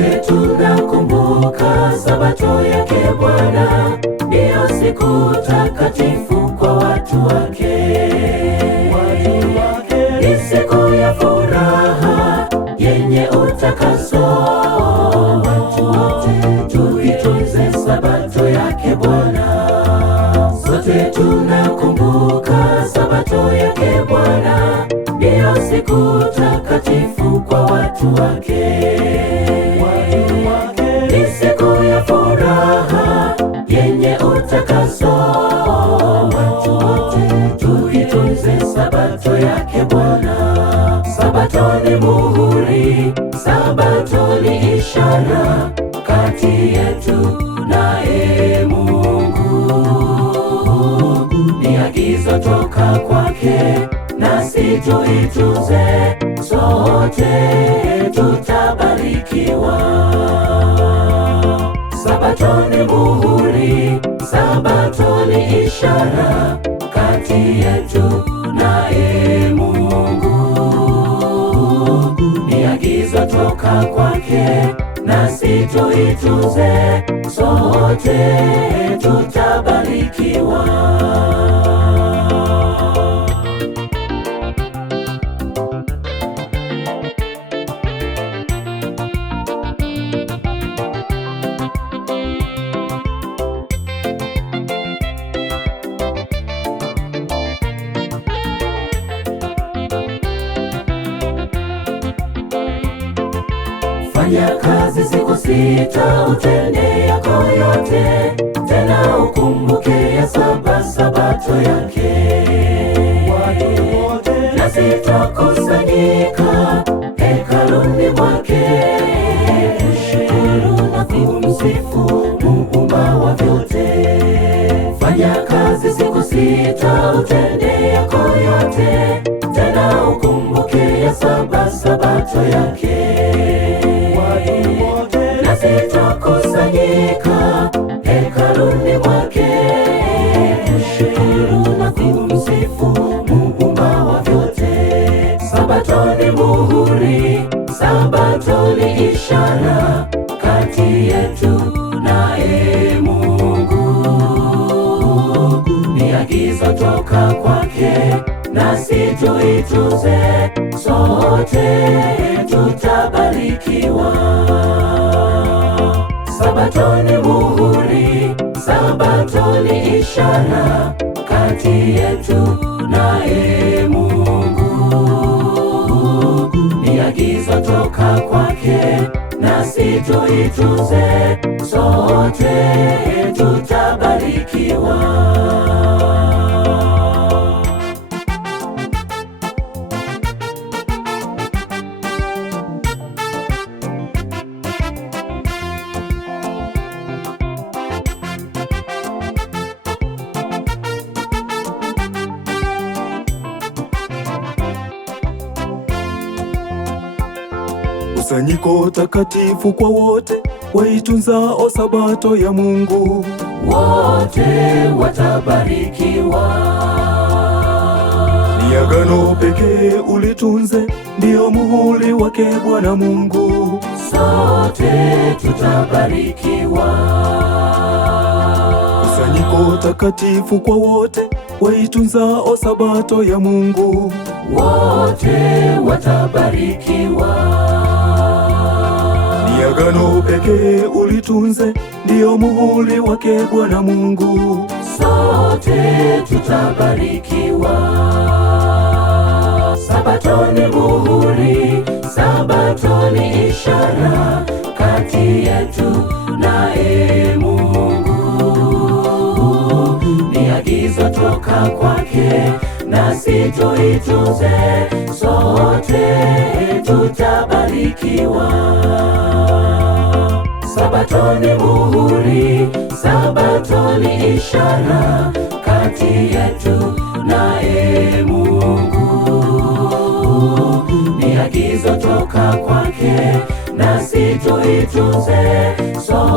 sote tunakumbuka Sabato yake Bwana, ndiyo siku takatifu kwa watu wake. Ni siku ya furaha yenye utakaso, watu wote tuitunze Sabato yake Bwana. Sote tunakumbuka Sabato yake Bwana, ndiyo siku takatifu kwa watu wake. Ni siku ya furaha yenye utakaso, watu wote tuitunze Sabato yake Bwana. Sabato ni muhuri, Sabato ni ishara kati yetu naye Mungu. Ni agizo toka kwake, nasi tuitunze, sote tutabarikiwa. Sabato ni muhuri, Sabato ni ishara kati yetu naye Mungu. Ni agizo toka kwake, nasi tuitunze, sote tutabarikiwa. Fanya kazi siku sita, utende yako yote, tena ukumbuke ya saba Sabato yake. Nasi twakusanyika hekaluni mwake, kushukuru na kumsifu Muumba wa vyote. Fanya kazi siku sita, utende yako yote, tena ukumbuke ya saba Sabato yake. Nasi twakusanyika hekaluni mwake, kushukuru na kumsifu Muumba wa vyote. Sabato ni muhuri, Sabato ni ishara kati yetu naye Mungu. Ni agizo toka kwake, nasi tuitunze, sote tutabarikiwa. Sabato ni muhuri, Sabato ni ishara kati yetu naye Mungu. Ni agizo toka kwake, nasi tuitunze, sote tutabarikiwa. Kusanyiko takatifu kwa wote waitunzao Sabato ya Mungu, wote watabarikiwa. Ni agano pekee ulitunze, ndiyo muhuri wake Bwana Mungu. Sote tutabarikiwa. Kusanyiko takatifu kwa wote waitunzao Sabato ya Mungu, wote watabarikiwa. Ni agano pekee ulitunze, ndiyo muhuri wake Bwana Mungu. Sote tutabarikiwa. Sabato ni muhuri, Sabato ni ishara kati yetu naye Mungu. Ni agizo toka kwake, nasi tuitunze, sote tutabarikiwa. Sabato ni muhuri, Sabato ni ishara kati yetu naye Mungu. Ni agizo toka kwake, nasi tuitunze, sote